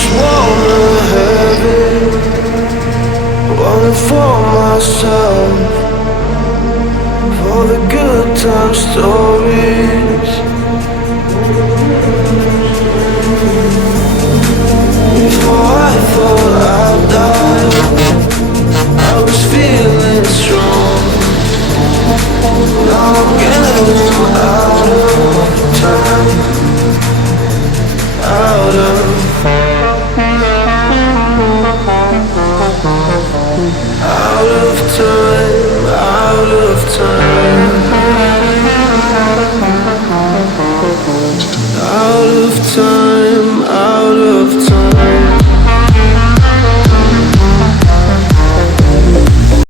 just wanna have it, want it for myself, for the good time stories. Before I thought I'd die, I was feeling strong. Now I'm getting out of time, out of